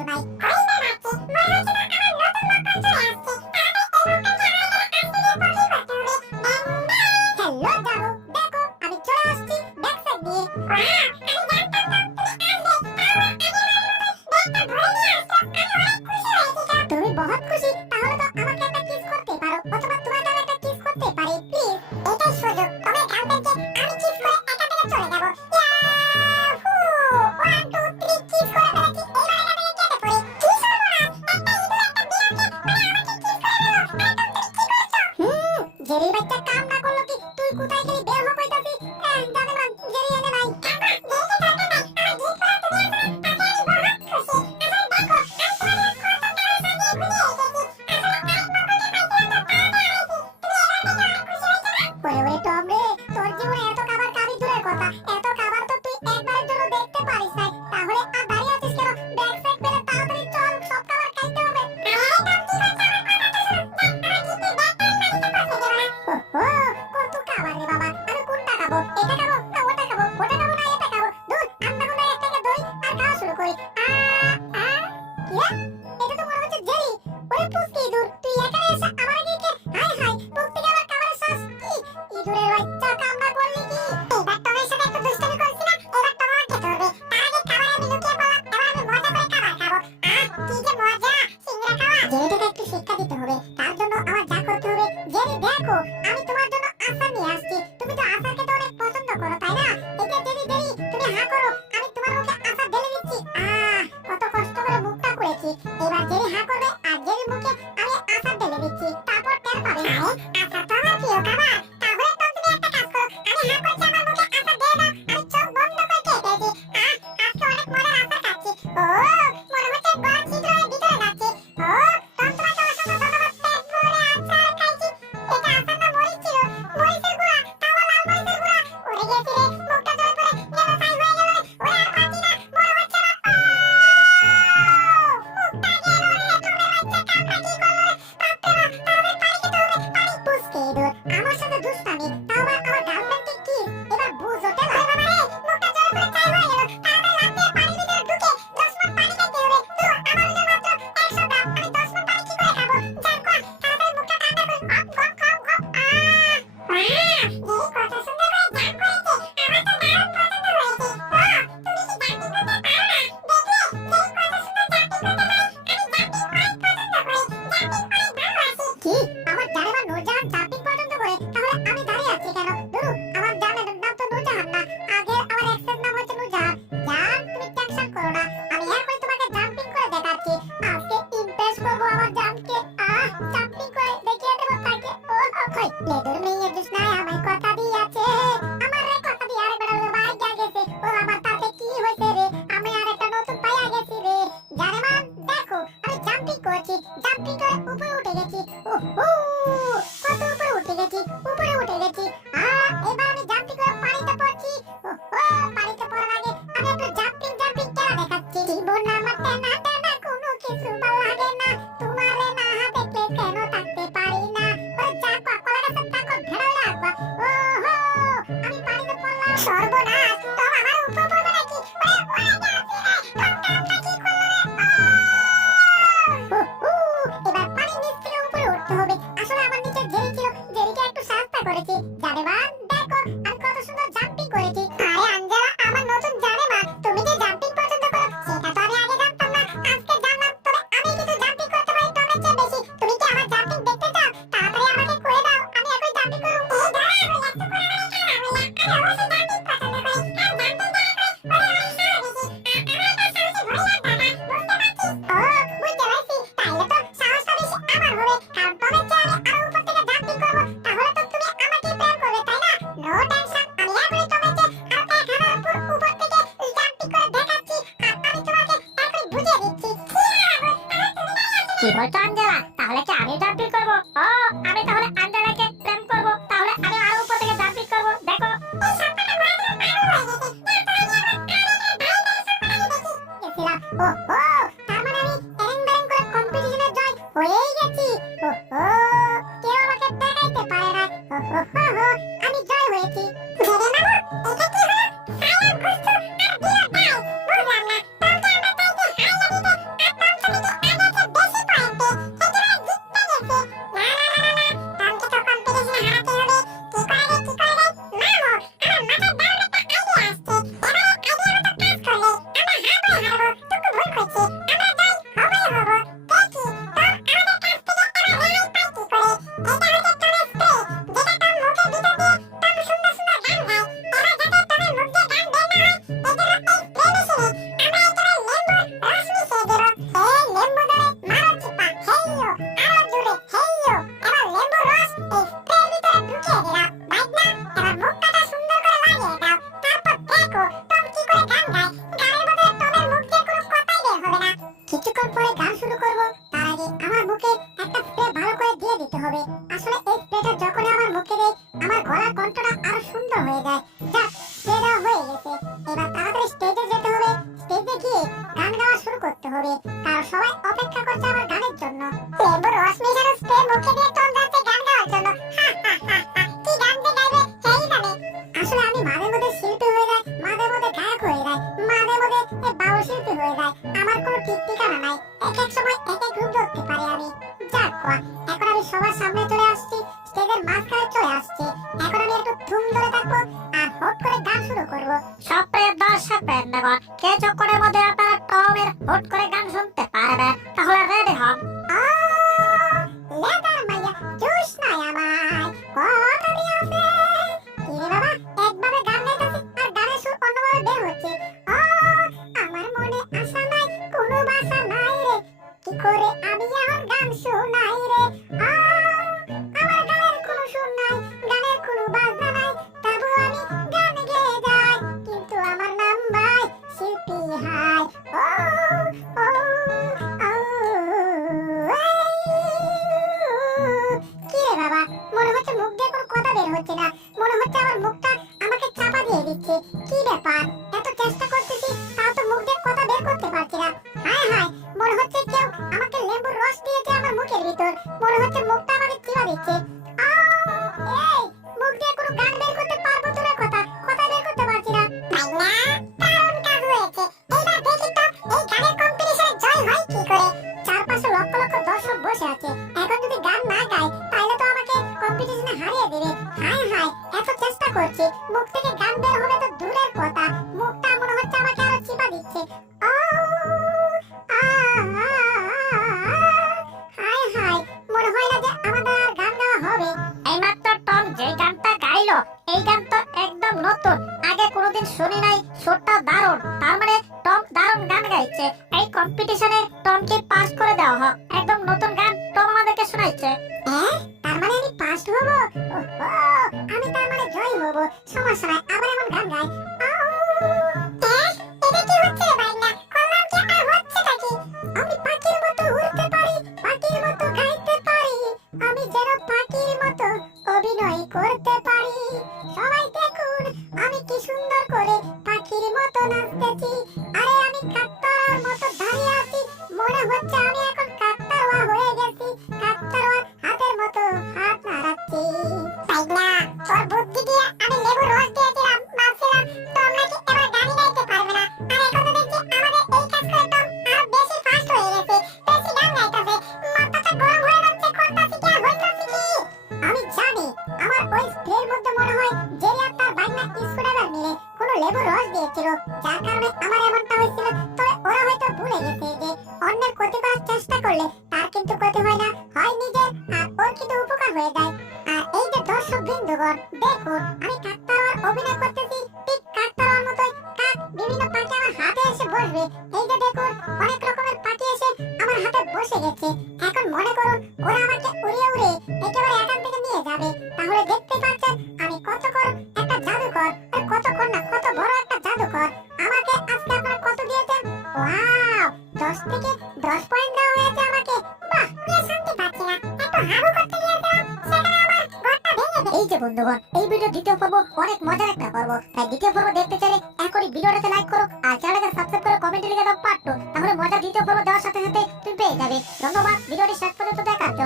কিছু ভাই হইবে নাকি মনে হচ্ছে না আমার নতুন মক্কা চলে আসছে হ্যালো জানু দেখো আমি চলে আসছি ব্যাক সাইড দিয়ে তুমি বহুত খুশি তাহলে তো আমাকে একটা কিস করতে পারো অথবা তোমাকে আমি একটা কিস করতে পারি প্লিজ এটাই সুযোগ তোমার গার্লফ্রেন্ডকে আমি কিস করে একা থেকে চলে যাব ইয়াহু 1 2 3 কিস করে ফেলেছি এইবার একা থেকে কেটে পড়ি কি সর্বনাশ একটা ইঁদুর একটা বিড়ালকে মানে আমাকে কিস করে দিল একদম তুমি কি করছো জেরি বাচ্চা কাম না করলো কি তুই কোথায় গেলি বের হ কইতাছি জানে মান জেরি এনে ভাই ওরে টম রে তোর জীবনে এত খাবার খাবি দূরের কথা এত খাবার তো তুই একবারের জন্য দেখতে পারিস নাই তাহলে আর দাঁড়িয়ে আছিস কেন ব্যাক সাইড পেলে তাড়াতাড়ি চল সব খাবার খাইতে হবে কত খাবার রে বাবা আমি কোনটা খাবো এটা খাবো না ওটা খাবো ওটা খাবো না এটা খাবো দূর আমরা কোনো একটাকে ধরি আর খাওয়া শুরু করি কি এটা তো মনে হচ্ছে জেরি ওরে পুষ্টি দূর তুই এখানে এসে আমার আগে কে হাই হাই পুষ্টি আবার খাবারের শ্বাস কি ইঁদুরের বাচ্চা কামড়া করলি কি এবার তোমার সাথে একটু দুষ্টামি করছি না এবার তোমার খেতে হবে তার আগে খাবার আমি লুকিয়ে পড়লাম এবার আমি মজা করে খাবার খাবো কি যে মজা সিংড়া খাওয়া জেরিটাকে একটু শিক্ষা দিতে হবে তার জন্য আমার যা করতে হবে জেরি দেখো আমি তোমার জন্য আচার নিয়ে আসছি তুমি তো আচার খেতে অনেক পছন্দ করো তাই না এটা জেরি জেরি তুমি হা করো আমি তোমার মুখে আচার ঢেলে দিচ্ছি কত কষ্ট করে মুখটা করেছি এবার জেরি হা করবে আর জেরির মুখে আমি আচার ঢেলে দিচ্ছি তারপর টের পাবে আচার তো আমার প্রিয় খাবার তাহলে তো তুমি একটা কাজ করো আমি হা করছি আমার মুখে আচার দিয়ে দাও আমি চোখ বন্ধ করে খেয়ে ফেলছি আজকে অনেক মজার আচার খাচ্ছি ও মনে হচ্ছে গলা ছিদ্র হয়ে ভিতরে যাচ্ছে ও তোমাকে অসংখ্য ধন্যবাদ পেট ভরে আচার খাইছি এটা আচার না মরিচ ছিল মরিচের গুঁড়া কালো লাল মরিচের গুঁড়া উড়ে গেছে রে মুখটা জলে পড়ে গেল তাই হয়ে গেল রে ওরে আর পাচ্ছি না মনে হচ্ছে না মুখটা গেল রে তোমরা বাচ্চা কামড়া কি করলো রে বাপরে বাপ তাহলে পানি খেতে হবে পানি পুষ্কে ইঁদুর আমার সাথে দুষ্টামি তাও আবার আমার গার্লফ্রেন্ডকে কি এবার বুঝ ওঠে ভাই বাবা রে মুখটা জলে পড়ে ছাই হয়ে গেল তাড়াতাড়ি লাফ দিয়ে পানির ভিতরে ঢুকে 10 মিনিট পানি খেতে হবে দূর আমার ওজন মাত্র 100 গ্রাম আমি 10 মিনিট পানি কি করে খাবো জান কোয়া তাড়াতাড়ি মুখটা ঠান্ডা করে গপ গপ গপ গপ এই কথা শুনতে পাই জান করেছে আমার তো দারুণ পছন্দ হয়েছে তুমি কি জাম্পিং করতে পারো না দেখলে এই কথা শুনে জাম্পিং করতে পারি আমি জাম্পিং অনেক পছন্দ করি জাম্পিং অনেক ভালো আছে কি আমার জানে বা নূরজাহান জাম্পিং পছন্দ করে তাহলে আমি দাঁড়িয়ে আছি কেন দুরু আমার জানের নাম তো নূরজাহান না আগে আমার এক্সের নাম হচ্ছে নূরজাহান জান তুমি টেনশন করো না আমি এখন তোমাকে জাম্পিং করে দেখাচ্ছি আজকে ইমপ্রেস করব আমার জানকে জাম্পিং করে দেখিয়ে দেব তাকে ও কই লেদুর মেয়ে জুসনায় আমায় কথা দিয়েছে আমার রে কথা দিয়ে আরেকবার ভাই গেছে ও আমার তাতে কি হইছে রে আমি আরেকটা নতুন পাইয়া গেছি রে জানে মান দেখো আমি জাম্পিং করছি জাম্পিং করে উপরে উঠে গেছি ওহো কত উপরে উঠে গেছি এবার আমি জাম্পিং করে পানিতে পড়ছি ওহো পানিতে পড়ার আগে আমি একটু জাম্পিং খেলা দেখাচ্ছি জীবন আমার টানা টানা কোনো কিছু ভালো লাগে না তোমারে না দেখলে কেন থাকতে পারি না ওরে যা কলা গাছের টাকো ভেড়াই রাখবা ওহো আমি পানিতে পড়লাম সর্বনাশ তো আমার উপর পড়বে নাকি ওরে ওরে গেছে রে কামটা কি করলো রে এবার পানি নিচ থেকে উপরে উঠতে হবে আসলে আমার নিচে জেরি ছিল জেরিকে একটু সাহায্য করেছি জানেমান দেখো আমি কত সুন্দর জাম্পিং করেছি আরে আঞ্জেলা আমার নতুন জানেমান তুমি যে জাম্পিং পছন্দ করো সেটা তো আমি আগে জানতাম না আজকে জানলাম তবে আমি কিন্তু জাম্পিং করতে পারি তোমার চেয়ে বেশি তুমি কি আমার জাম্পিং দেখতে চাও তাড়াতাড়ি আমাকে করে দাও আমি এখন জাম্পিং করব এই দাঁড়া আমি একটু করে মানে খারাপ হইলাম আমি অবশ্যই জাম্পিং পছন্দ করি আর জাম্পিং করা করে ওরে আমি সারা বেশি আমার তো সাহসে ভরে যাবে না বুঝতে পারছিস তাইলে তো সাহসটা বেশি আমার হবে কারণ তোমার চেয়ে আমি আরো উপর থেকে জাম্পিং করব তাহলে তো তুমি আমাকে প্রেম করবে তাই না নো টেনশন আমি এখনই তোমাকে আরো 1000 ফুট উপর থেকে জাম্পিং করে দেখাচ্ছি আর আমি তোমাকে এখনই বুঝিয়ে দিচ্ছি কি বলছো আঞ্জেলা তাহলে কি আমি জাম্পিং করব ও আমি তাহলে আঞ্জেলাকে প্রেম করব তাহলে আমি আরো উপর থেকে জাম্পিং করব দেখো এই সবটা ঘোরা তো পারো হয়ে গেছে ওহো তার মানে আমি এরেং বেরেং করে কম্পিটিশনে জয় হয়েই গেছি ওহো কেউ আমাকে দেখাইতে পারে না ওহো আমি জয় হয়েছি জেরে মামু এটা কি হলো আয়া ঘুরছো আর দিয়া দাও বুঝলাম না তোমাকে আমরা চাইতে হাই লাগিতে কিছুক্ষণ পরে গান শুরু করব। তার আগে আমার মুখে একটা স্প্রে ভালো করে দিয়ে দিতে হবে। আসলে এই স্প্রেটা যখন আমার মুখে দেই আমার গলার কণ্ঠটা আরো সুন্দর হয়ে যায়। যাক, স্প্রে দেওয়া হয়ে গেছে। এবার তাড়াতাড়ি স্টেজে যেতে হবে। স্টেজে গিয়ে গান গাওয়া শুরু করতে হবে, কারণ সবাই অপেক্ষা করছে আমার গানের জন্য। লেবুর রস মেশানো স্প্রে মুখে দিয়ে টম যাচ্ছে গান গাওয়ার জন্য। কি গান যে গাইবে সেই জানে। আসলে আমি মাঝে মধ্যে শিল্পী হয়ে যাই, মাঝে মধ্যে গায়ক হয়ে যাই, মাঝে মধ্যে বাউল শিল্পী হয়ে যাই। আমার কোনো ঠিক ঠিকানা নাই, এক এক সময় এক এক রূপ ধরতে পারি আমি। যাক বাবা, এখন আমি সবার সামনে চলে আসছি, স্টেজের মাঝখানে চলে আসছি। এখন আমি একটু ধুম ধরে থাকবো আর হট করে গান শুরু করবো। সপ্রিয় দর্শক বৃন্দগণ, কিছুক্ষণের মধ্যে আপনারা টমের হট করে গান শুনতে পারবেন। তাহলে রেডি হন। লেদার মাইয়া জোশ নাই আমায় কথা দিয়েছে। কি রে বাবা, একভাবে গান গাইতেছি আর গানের সুর অন্যভাবে বের হচ্ছে। আমার মনে আশা নাই, কোনো বাসা নাই রে, কি করে আমি এখন গান শোনাই রে। আমার গানের কোনো সুর নাই, গানের কোনো বাজনা নাই, তবু আমি গান গেয়ে যাই। কিন্তু আমার নাম ভাই শিল্পী হাই। কি রে বাবা, মনে হচ্ছে মুখ দিয়ে কোনো কথা বের হচ্ছে না। মনে হচ্ছে আমার মুখটা আমাকে চাপা দিয়ে দিচ্ছে। কি ব্যাপার, এত চেষ্টা করতেছি তাও তো মুখ দিয়ে কথা বের করতে পারছি না। হায় হায়, মনে হচ্ছে কেউ আমাকে লেবুর রস দিয়েছে আমার মুখের ভিতর। মনে হচ্ছে মুখটা আমাকে চিবা দিচ্ছে। এই, মুখ দিয়ে কোনো গান বের করতে পারবো দূরের কথা, কথা বের করতে পারছি না। দারুণ কাজ হয়েছে। এইবার দেখি তো এই গানের কম্পিটিশনে জয় হয় কি করে। চারপাশে লক্ষ লক্ষ দর্শক বসে আছে। এখন যদি গান না গাই তাহলে তো আমাকে কম্পিটিশনে হারিয়ে দিবে। হায় হায়, এত চেষ্টা করছি, মুখ থেকে গান বের হবে তো দূরের কথা, মুখটা মনে হচ্ছে আমাকে আরো চিপা দিচ্ছে। হায় হায়, মনে হয় না যে আমাদের আর গান গাওয়া হবে। এইমাত্র টম যে গানটা গাইলো, এই গান তো একদম নতুন, আগে কোনোদিন শুনি নাই। সুরটা দারুণ, তার মানে টম দারুণ গান গাইছে। এই কম্পিটিশনে টমকে পাস করে দেওয়া হোক। একদম নতুন গান টম আমাদেরকে শোনাইছে। তার মানে আমি ফার্স্ট হব? ওহো, আমি তার মানে জয় হব। সমস্যা নাই, আবার এমন গান গাই। এটা কি হচ্ছে রে ভাই? না করলাম কি আর হচ্ছেটা কি? আমি পাখির মতো উড়তে পারি, পাখির মতো গাইতে পারি, আমি যেন পাখির মতো অভিনয় করতে পারি। সবাই দেখুন আমি কি সুন্দর করে পাখির মতো নাচতেছি। আরে আমি কাকতাড়ুয়ার মতো দাঁড়িয়ে আছি, মনে হচ্ছে আমি এখন কাকতাড়ুয়া হয়ে গেছি। কাকতাড়ুয়ার হাতের মতো হাত নাড়াচ্ছি। পাইগলা, তোর বুদ্ধি দিয়ে আমি লেবুর রস দিয়েছিলাম, ভাবছিলাম তোম নাকি এবার গানই গাইতে পারবে না। আর এখন তো দেখছি আমাদের এই কাজ করে তোম আরো বেশি ফাস্ট হয়ে গেছে, বেশি গান গাইতেছে। মাথাটা গরম হয়ে যাচ্ছে, করতাছি কি আর হইতাছি কি? আমি জানি আমার ওই স্প্রের মধ্যে মনে হয় জেরি আর তার বাইক না স্ক্রুড্রাইভার মিলে কোনো লেবুর রস দিয়েছিল, যার কারণে আমার এমনটা হয়েছিল। তবে ওরা হয়তো ভুলে গেছে যে অন্যের ক্ষতি করার চেষ্টা করলে তার কিন্তু ক্ষতি হয় না, হয় নিজের, আর ওর কিন্তু উপকার হয়ে যায়। আর এই যে দর্শক বৃন্দগণ, দেখুন আমি কাকতাড়ুয়ার অভিনয় করতেছি, ঠিক কাকতাড়ুয়ার মতোই কাক বিভিন্ন পাখি আমার হাতে এসে বসবে। এই যে দেখুন অনেক রকমের পাখি এসে আমার হাতে বসে গেছে। এখন মনে করুন ওরা আমাকে উড়িয়ে উড়িয়ে একেবারে এখান থেকে নিয়ে যাবে। তাহলে দেখতে পাচ্ছেন আমি কতক্ষণ একটা জাদুকর, আর কতক্ষণ না কত বড় একটা জাদুকর। আমাকে আজকে আপনারা কত দিয়েছেন? ওয়াও, 10 থেকে 10 পয়েন্ট দেওয়া হয়েছে আমাকে। বাহ, আমি আর শান্তি পাচ্ছি না। একটু হাগু করতে গিয়েছিলাম, সেখানে আমার ঘরটা ভেঙে গেছে। এই যে বন্ধুগণ, এই ভিডিও দ্বিতীয় পর্ব অনেক মজার একটা পর্ব, তাই দ্বিতীয় পর্ব দেখতে চাইলে এখনই ভিডিওটাতে লাইক করো আর চ্যানেলকে সাবস্ক্রাইব করে কমেন্টে লিখে দাও পার্ট 2, তাহলে মজা দ্বিতীয় পর্ব দেওয়ার সাথে সাথে তুমি পেয়ে যাবে। ধন্যবাদ, ভিডিওটি শেষ